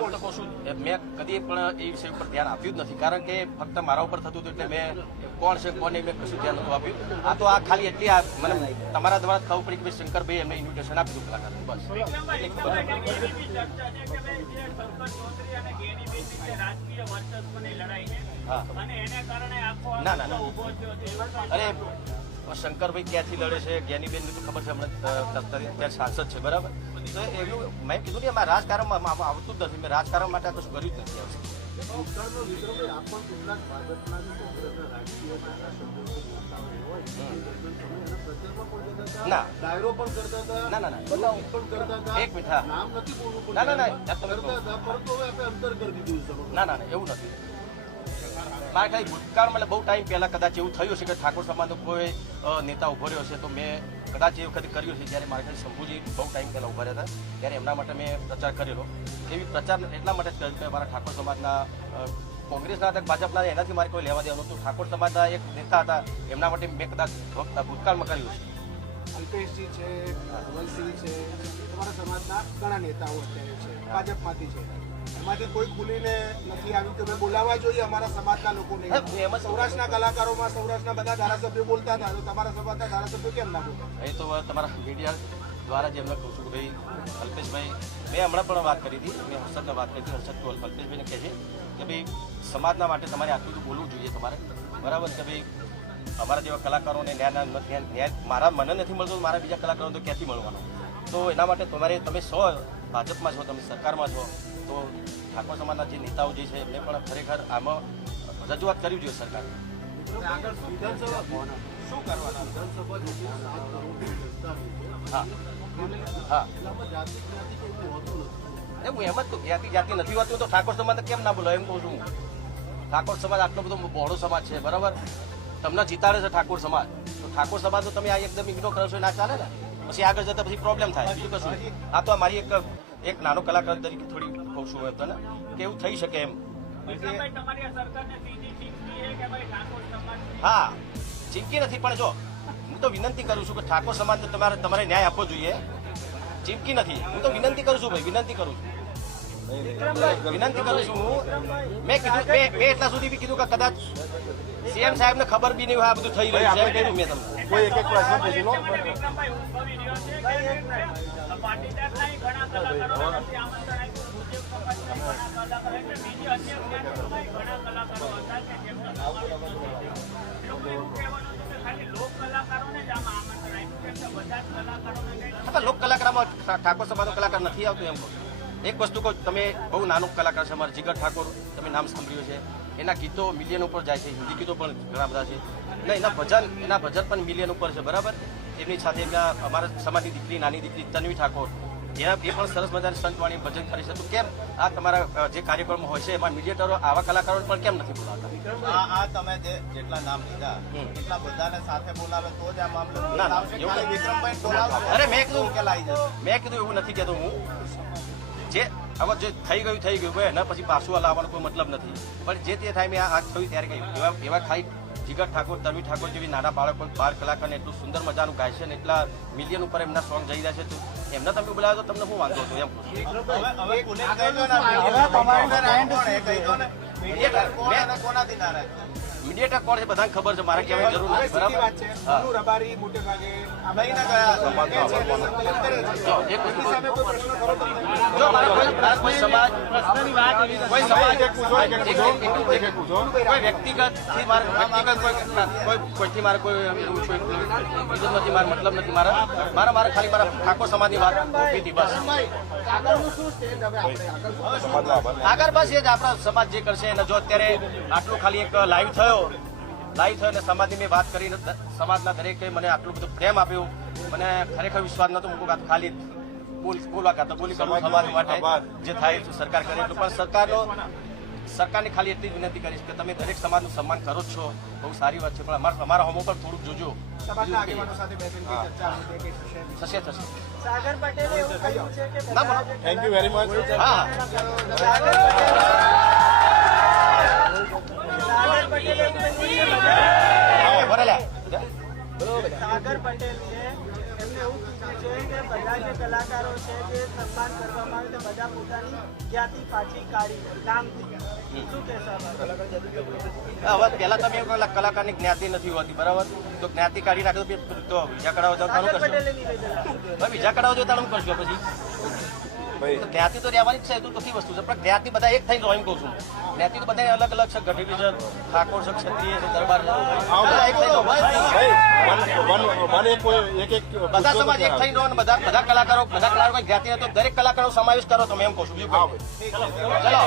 એમ તો કહું છું મેં કદી પણ એ વિષય ઉપર ધ્યાન આપ્યું જ નથી, કારણ કે ફક્ત મારા ઉપર થતું હતું એટલે મેં કોણ છે કોણ નહીં મેં કશું ધ્યાન નતું આપ્યું. આ તો આ ખાલી એટલી મને તમારા દ્વારા ખબર પડી કે શંકરભાઈ એમને ઇન્વિટેશન આપી દીધું કલાકાર બસ. ના ના ના અરે શંકરભાઈ ક્યાંથી લડે છે જ્ઞાનીબેન તો ખબર છે હમણાં ત્યારે સાંસદ છે બરાબર. તો એવું મેં કીધું ને એમાં રાજકારણમાં આવતું જ નથી, મેં રાજકારણ માટે કશું કર્યું જ નથી આવશે. ના ના ના એક મિનિટ હા ના ના ના ના ના એવું નથી. મારે ખાલી ભૂતકાળમાં બહુ ટાઈમ પહેલા કદાચ એવું થયું છે કે ઠાકોર સમાજનો કોઈ નેતા ઉભો રહ્યો છે, તો મેં કદાચ એ વખતે કર્યું છે જ્યારે મારે ખાલી શંભુજી બહુ ટાઈમ પહેલાં ઉભા રહ્યા હતા ત્યારે એમના માટે મેં પ્રચાર કરેલો. એવી પ્રચાર એટલા માટે જ કર્યો કે મારા ઠાકોર સમાજના કોંગ્રેસના હતા ભાજપના એનાથી મારે કોઈ લેવા દેવાનું હતું. ઠાકોર સમાજના એક નેતા હતા એમના માટે મેં કદાચ ભૂતકાળમાં કર્યું છે. અલ્પેશજી છે, ધવલસિંહ છે, તમારા સમાજના ઘણા નેતાઓ અત્યારે છે, ભાજપમાંથી છે, એમાંથી કોઈ ખુલીને નથી આવ્યું કે બોલાવવા જોઈએ અમારા સમાજના લોકોને. સૌરાષ્ટ્રના કલાકારોમાં સૌરાષ્ટ્રના બધા ધારાસભ્યો બોલતા હતા, તો તમારા સમાજના ધારાસભ્યો કેમ ના બોલતા? એ તો તમારા મીડિયા દ્વારા જે એમને કહું છું કે ભાઈ અલ્પેશભાઈ મેં હમણાં પણ વાત કરી હતી, મેં હર્ષદને વાત કરી હતી. હર્ષદ તો અલ્પેશભાઈને કહે છે કે ભાઈ સમાજના માટે તમારે આટલું બધું બોલવું જોઈએ તમારે બરાબર, કે ભાઈ અમારા જેવા કલાકારોને ન્યાય મારા મને નથી મળતો, મારા બીજા કલાકારોને તો ક્યાંથી મળવાનો. તો એના માટે તમે સો ભાજપમાં છો, તમે સરકારમાં છો, તો ઠાકોર સમાજના જે નેતાઓ જે છે એમને પણ ખરેખર આમાં રજૂઆત કરવી જોઈએ સરકારે. હા હા હું એમ જ તો જાતિ નથી હોતું તો ઠાકોર સમાજ કેમ ના બોલો એમ કહું છું. ઠાકોર સમાજ આટલો બધો બહોળો સમાજ છે બરાબર, તમને જીતાડે છે ઠાકોર સમાજ, તો ઠાકોર સમાજ તો તમે આ એકદમ ઇગ્નોર કરો છો ના ચાલે ને, પછી આગળ જતા પછી પ્રોબ્લેમ થાય બીજું કશું. આ તો મારી એક નાનો કલાકાર તરીકે થોડી કહું છું એમ ને કે એવું થઈ શકે એમ. હા ચીમકી નથી, પણ જો હું તો વિનંતી કરું છું કે ઠાકોર સમાજને તમારે ન્યાય આપવો જોઈએ. ચીમકી નથી, હું તો વિનંતી કરું છું ભાઈ, વિનંતી કરું છું મેં કીધું મેં એટલા સુધી બી કીધું કે કદાચ સીએમ સાહેબને ખબર બી નહીં હોય આ બધું થઈ રહ્યું છે. કીધું મેં તમને કોઈ એક પ્રશ્ન પૂછી લો. લોક કલાકારમાં ઠાકોર સમાજનો કલાકાર નથી આવતો એમ. એક વસ્તુ કહો, તમે બહુ નાનો કલાકાર છે અમારા જીગર ઠાકોર, તમે નામ સાંભળ્યું છે, એના ગીતો મિલિયન ઉપર જાય છે, હિન્દી ગીતો પણ ઘણા બધા છે ને એના ભજન પણ મિલિયન ઉપર છે બરાબર. એમની સાથે એમના અમારા સમાજની દીકરી નાની દીકરી તન્વી ઠાકોર એ પણ સરસ મજાની સંતવાણી ભજન કરી છે. તો કેમ આ તમારા જે કાર્યક્રમો હોય છે એમાં મીડિયેટરો આવા કલાકારો પણ કેમ નથી બોલાવતા? આ તમે જેટલા નામ લીધા એટલા બધાને સાથે બોલાવે તો જ આ મામલો. અરે મેં કીધું એવું નથી કહેતો હું, જે હવે જે થઈ ગયું ભાઈ એના પછી પાછું લાવવાનો કોઈ મતલબ નથી, પણ જે તે ટાઈમે આ થયું ત્યારે કહ્યું એવા ખાલી જીગર ઠાકોર તન્વી ઠાકોર જેવી નાના બાળકો 12 કલાકારને એટલું સુંદર મજાનું ગાય છે ને એટલા મિલિયન ઉપર એમના સોંગ જઈ રહ્યા છે, તો એમને તમે બોલાવો તો તમને શું વાંધો હતો એમ મીડિયેટર કોણ છે બધાને ખબર છે, મારે કહેવાની જરૂર નથી બરાબર. કોઈ વ્યક્તિગત કોઈથી મારે કોઈ બીજું નથી, મારે મતલબ નથી, મારા ખાલી મારા ઠાકોર સમાજની વાત હતી બસ. આગળ બસ એ જ આપણા સમાજ જે કરશે એને જો અત્યારે આટલું ખાલી એક લાઈવ થયો અને સમાજની મેં વાત કરીને સમાજના દરેકે મને આટલું બધું પ્રેમ આપ્યું, મને ખરેખર વિશ્વાસ નતો મૂકું કે ખાલી બોલી કરું સમાજ માટે જે થાય સરકાર કરે એટલું, પણ સરકારની ખાલી એટલી જ વિનંતી કરીશ કે તમે દરેક સમાજનું સન્માન કરો જ છો, બહુ સારી વાત છે, પણ અમારા હોમો પર થોડુંક જોજો. થશે સાગર પટેલે એવું કહ્યું છે કે થેન્ક યુ વેરી મચ. હા સાગર પટેલ છે, એમને એવું કીધું છે કે બધા જે કલાકારો છે જે સન્માન કરવામાં આવે તે બધા પોતાની જ્ઞાતિ પાછી કાઢી નામથી શું કહેશો આ બાબતે? હવે પહેલા તમે એવું કહો કલાકારની જ્ઞાતિ નથી હોતી બરાબર, તો જ્ઞાતિ કાઢી નાખે તો વિઝા કઢાવો તો તારું સાગર કરશો. પટેલે નિવેદન આપ્યું. હવે વિઝા કઢાવો તો તારું કરશો પછી. તો જ્ઞાતિ તો રહેવાની જ છે, એ તો ચોખ્ખી વસ્તુ છે, પણ જ્ઞાતિ બધા એક થઈને રોઈંગ કહું છું. જ્ઞાતિ તો બધા અલગ અલગ છે, ગઢવી છે, ઠાકોર છે, ક્ષત્રિય છે, દરબાર છે, બધા એક થઈને રહો. બધા સમાજ એક થઈને રહો અને બધા કલાકારો કોઈ જ્ઞાતિ નથી, દરેક કલાકારો સમાવેશ કરો તમે એમ કહું છું. બીજું કંઈ નહીં. ચલો.